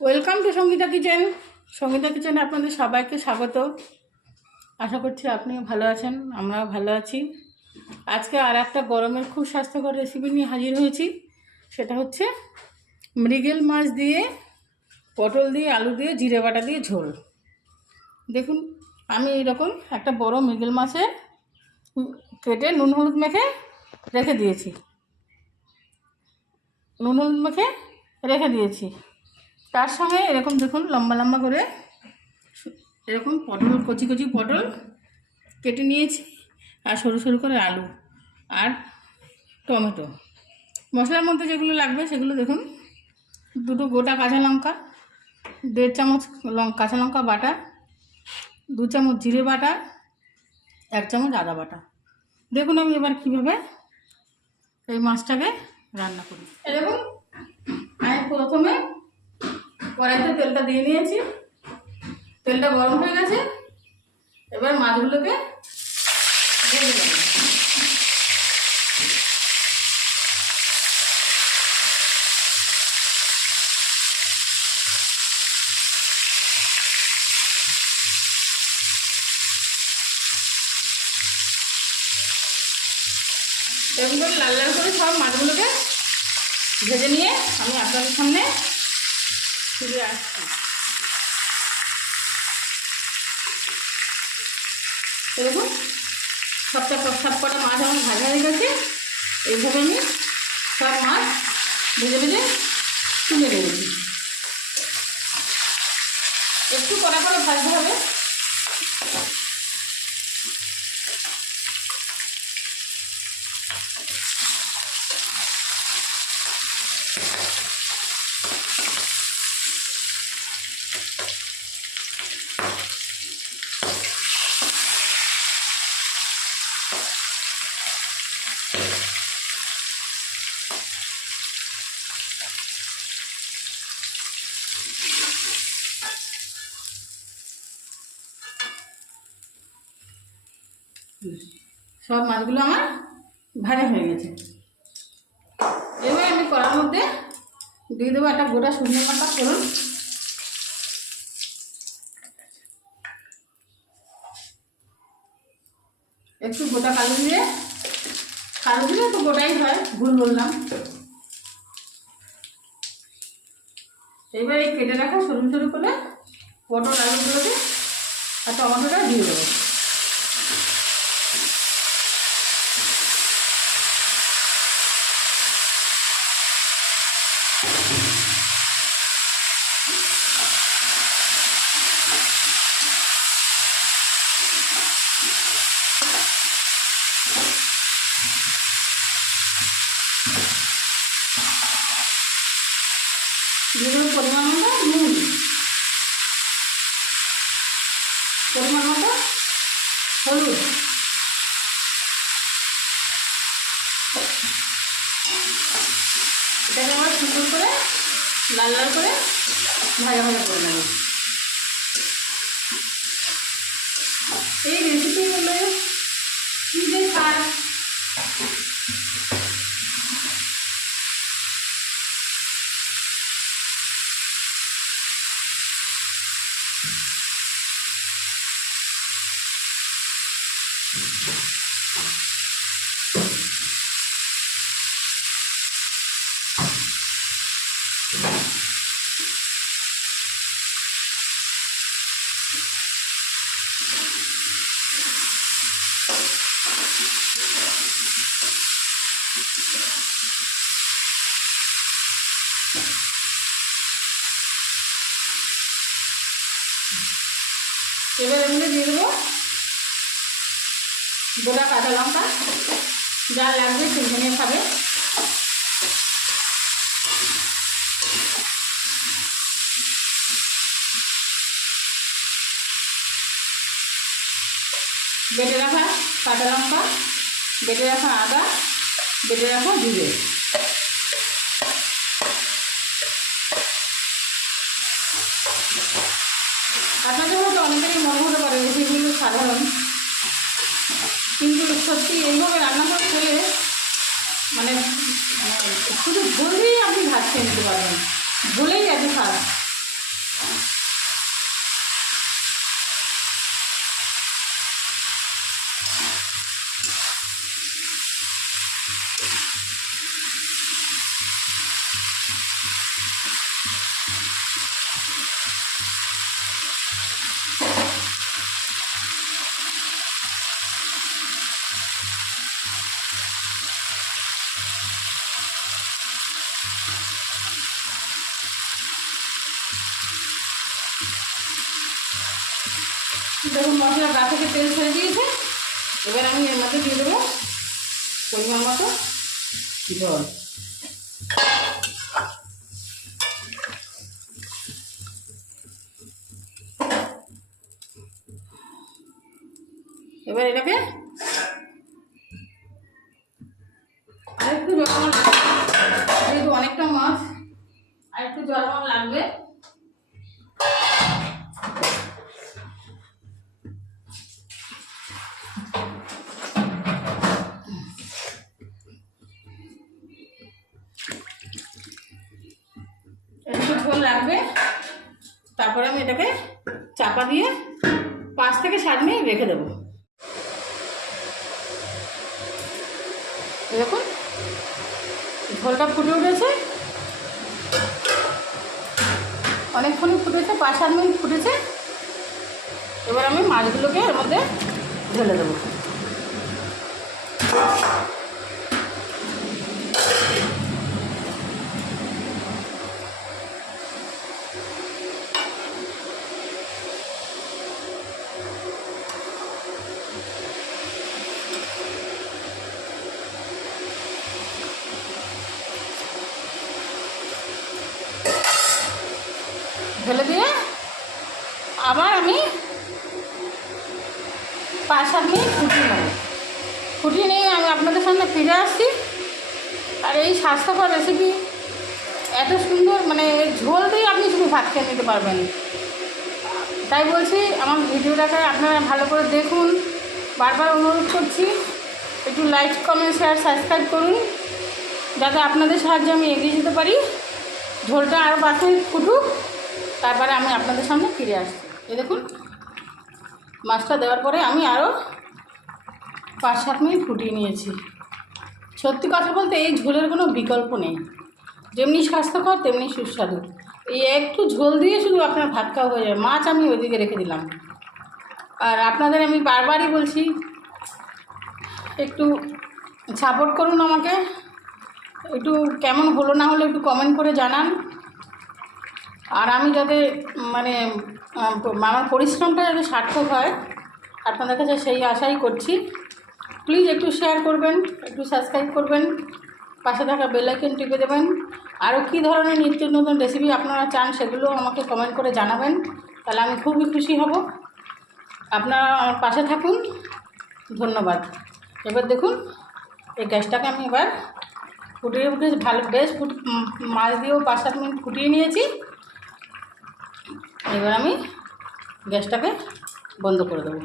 Welcome to Sangeeta kitchen Sangeeta কিচেনে আপনাদের সবাইকে স্বাগত। আশা করছি আপনিও ভালো আছেন আমরাও ভালো আছি। আজকে আর একটা গরমের খুব স্বাস্থ্যকর রেসিপি নিয়ে হাজির হয়েছি। সেটা হচ্ছে মৃগেল মাছ দিয়ে পটল দিয়ে আলু দিয়ে জিরে বাটা দিয়ে ঝোল। দেখুন আমি এইরকম একটা বড় মৃগেল উম, কেটে নুন হলুদ মেখে রেখে দিয়েছি। নুন হলুদ মেখে রেখে দিয়েছি। তার সঙ্গে এরকম দেখুন, লম্বা লম্বা করে এরকম পটল, কচি কচি পটল কেটে নিয়েছি, আর সরু সরু করে আলু আর টমেটো। মশলার মধ্যে যেগুলো লাগবে সেগুলো দেখুন, দুটো গোটা কাঁচা লঙ্কা, দেড় চামচ কাঁচা লঙ্কা বাটা, দু চামচ জিরে বাটা, এক চামচ আদা বাটা। দেখুন আমি এবার কীভাবে এই মাছটাকে রান্না করি। এরকম আমি প্রথমে কড়াইতে তেলটা দিয়ে নিয়েছি। তেলটা গরম হয়ে গেছে। এবার মাছগুলোকে দিয়ে এরকম করে লাল লাল করে সব মাছগুলোকে ভেজে নিয়ে আমি আপনাদের সামনে ফিরে আসছি। এরকম সবটা সব কটা মাছ আমার ভাজা হয়ে গেছে। এইভাবে আমি সব মাছ ভেজে ভেজে তুলে রেখেছি একটু কড়া করে ভাজতে হবে। সব মাছগুলো আমার ভাজা হয়ে গেছে। এবার আমি কড়ার মধ্যে দিয়ে দেবো একটা গোটা শুকনো পাতা করুন একটু গোটা কালো দিয়ে কালো দিলে তো গোটাই হয়, ভুল বললাম। এবার এই কেটে রাখা সরু সরু করে পটল আলুগুলোকে আর টমেটোটা দিয়ে দেবো। দেবো পরিমাণ মতো নুন। পরিমাণ মতো হলুদ। এটাকে আবার লাল লাল করে ভাজা ভাজা করে নেব। এই রেসিপি হলো কী যে স্বাদ এবার এমনি দিয়ে দেবো গোটা কাঁচা লঙ্কা। যা লাগবে সেখানে খাবে। বেটে রাখা কাঁচা লঙ্কা, বেটে রাখা আদা, বেটে রাখা জিরে। আপনাদের হয়তো অনেকেরই মনে হতে পারে রেসিপিগুলো সাধারণ, কিন্তু সত্যি এইভাবে রান্না দেখুন মশলা গা থেকে তেল ছেড়ে দিয়েছে। এবার আমি এর মধ্যে দিয়ে দেবো পরিমাণ মতো? জল এবার এটাকে আরেকটু যখন যেহেতু অনেকটা মাছ আরেকটু জল লাগবে। ঝোল রাখবে। তারপরে আমি এটাকে চাপা দিয়ে পাঁচ থেকে সাত মিনিট রেখে দেবো। দেখুন, ঝোলটা ফুটে উঠেছে। অনেকক্ষণই ফুটেছে, পাঁচ সাত মিনিট ফুটেছে। এবার আমি মাছগুলোকে এর মধ্যে ঢেলে দেবো। ঢেলে দিয়ে আবার আমি পাঁচ সাত মিনিট ফুটিয়ে নেব। ফুটিয়ে নিয়ে আমি আপনাদের সামনে ফিরে আসছি। আর এই স্বাস্থ্যকর রেসিপি এত সুন্দর মানে ঝোল দিয়ে আপনি শুধু ভাত খেয়ে নিতে পারবেন। তাই বলছি, আমার ভিডিওটাকে আপনারা ভালো করে দেখুন। বারবার অনুরোধ করছি, একটু লাইক কমেন্ট শেয়ার সাবস্ক্রাইব করুন। যাতে আপনাদের সাহায্যে আমি এগিয়ে যেতে পারি। ঝোলটা আরও মিনিট ফুটুক। তারপরে আমি আপনাদের সামনে ফিরে আসছি। এই দেখুন, মাছটা দেওয়ার পরে আমি আরও পাঁচ, সাত মিনিট ফুটিয়ে নিয়েছি। সত্যি কথা বলতে এই ঝোলের কোনো বিকল্প নেই। যেমনি স্বাস্থ্যকর, তেমনি সুস্বাদু। এই একটু ঝোল দিয়ে শুধু আপনার ভাত খাওয়া হয়ে যায় মাছ আমি ওইদিকে রেখে দিলাম। আর আপনাদের আমি বারবারই বলছি, একটু সাপোর্ট করুন আমাকে। একটু কেমন হলো না হলো একটু কমেন্ট করে জানান। আর আমি যাতে মানে আমার পরিশ্রমটা যাতে সার্থক হয়, আপনাদের কাছে সেই আশাই করছি। প্লিজ একটু শেয়ার করবেন, একটু সাবস্ক্রাইব করবেন, পাশে থাকা বেলাইকন টিপে দেবেন। আরও কী ধরনের নিত্য নতুন রেসিপি আপনারা চান সেগুলো আমাকে কমেন্ট করে জানাবেন। তাহলে আমি খুবই খুশি হব। আপনারা আমার পাশে থাকুন। ধন্যবাদ। এবার দেখুন, এই গ্যাসটাকে আমি এবার ফুটিয়ে ফুটিয়ে, ভালো, বেশ ফুট মাছ দিয়েও পাঁচ সাত মিনিট ফুটিয়ে নিয়েছি। এবার আমি গ্যাসটাকে বন্ধ করে দেবো।